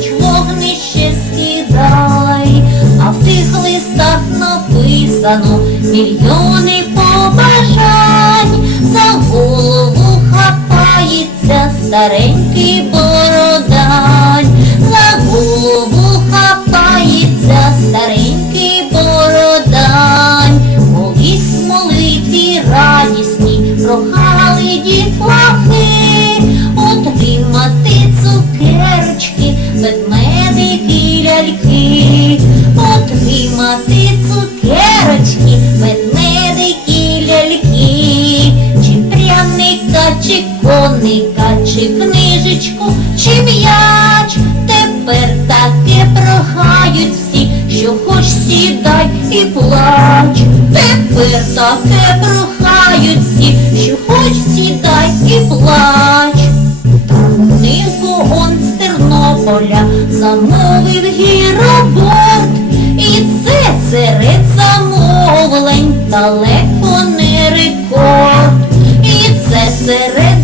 ніч вогнище скидай, а в тих листах написано мільйони побажань, за голову хапається старенький. Ведмедики, ляльки, отримати цукерочки, ведмедики, ляльки, чи пряника, чи коника, чи книжечку, чи м'яч. Тепер таке прохають всі, що хоч сідай і плач. Тепер таке прохають всі, що хоч сідай і плач. Замовив гіроборт, і це серед замовлень далеко не рекорд, і це серед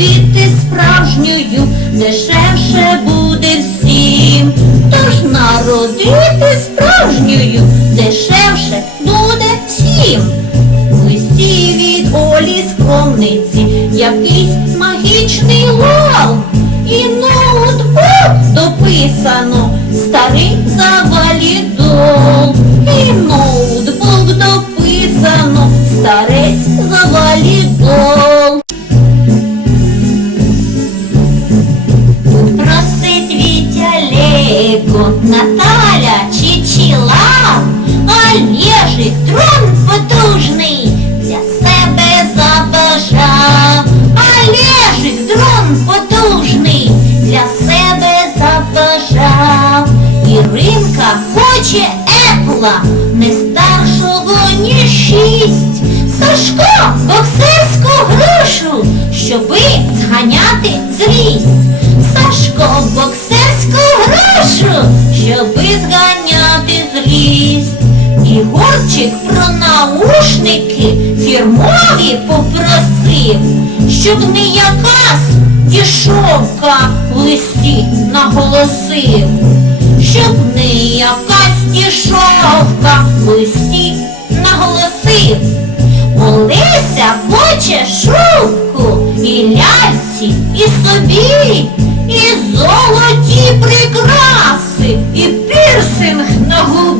народити справжньою дешевше буде всім, тож народити справжньою дешевше буде всім. Листі від Олі скромниці якийсь магічний лол і ноутбук дописано старий завалідол. І ноутбук дописано старець завалідол. Епла, не старшого, ні шість. Сашко боксерську грушу, щоби зганяти злість. Сашко боксерську грушу, щоби зганяти злість. Ігорчик про наушники фірмові попросив, щоб не якась дішовка в листі наголосив, щоб не якась дішовка в листі наголосив. Олеся хоче шубку і ляльці, і собі, і золоті прикраси, і пірсинг на губі,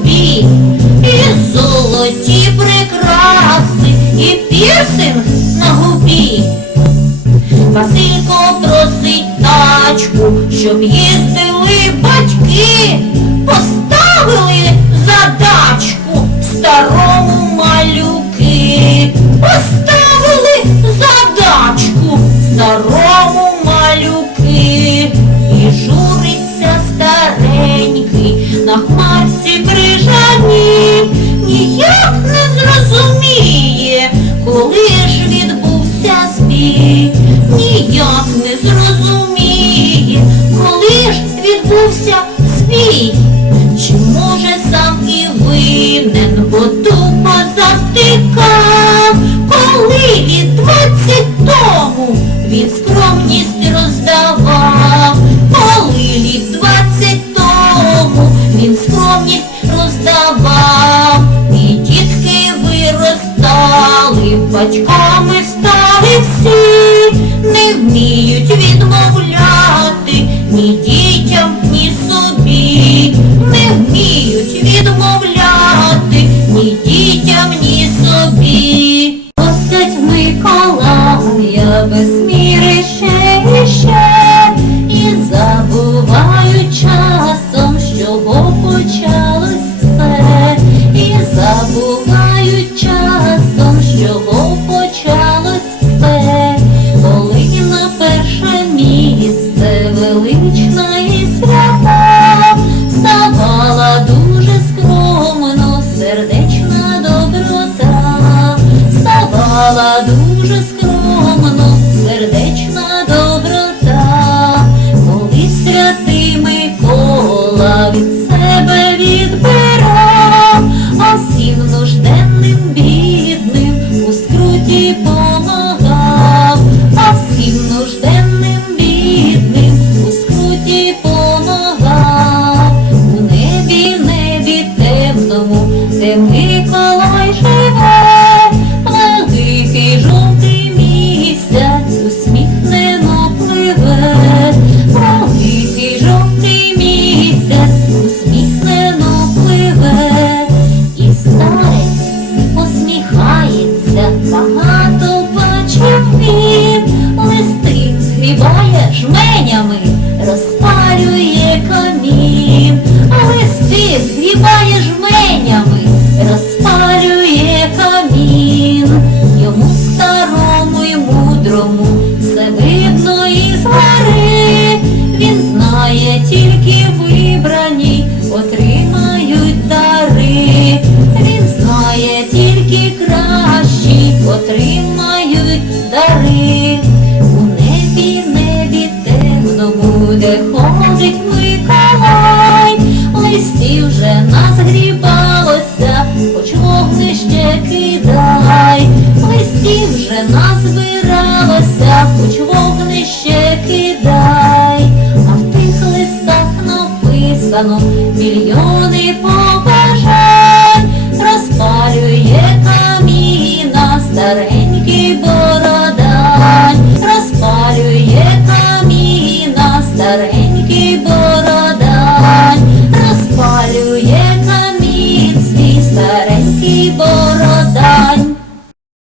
він скромність роздавав, і дітки виростали, батьками стали всі, не вміють відмовляти жменями. Хоч вогнище кидай, а в тих листах написано мільйони побажань, розпалює каміна старенький бородань,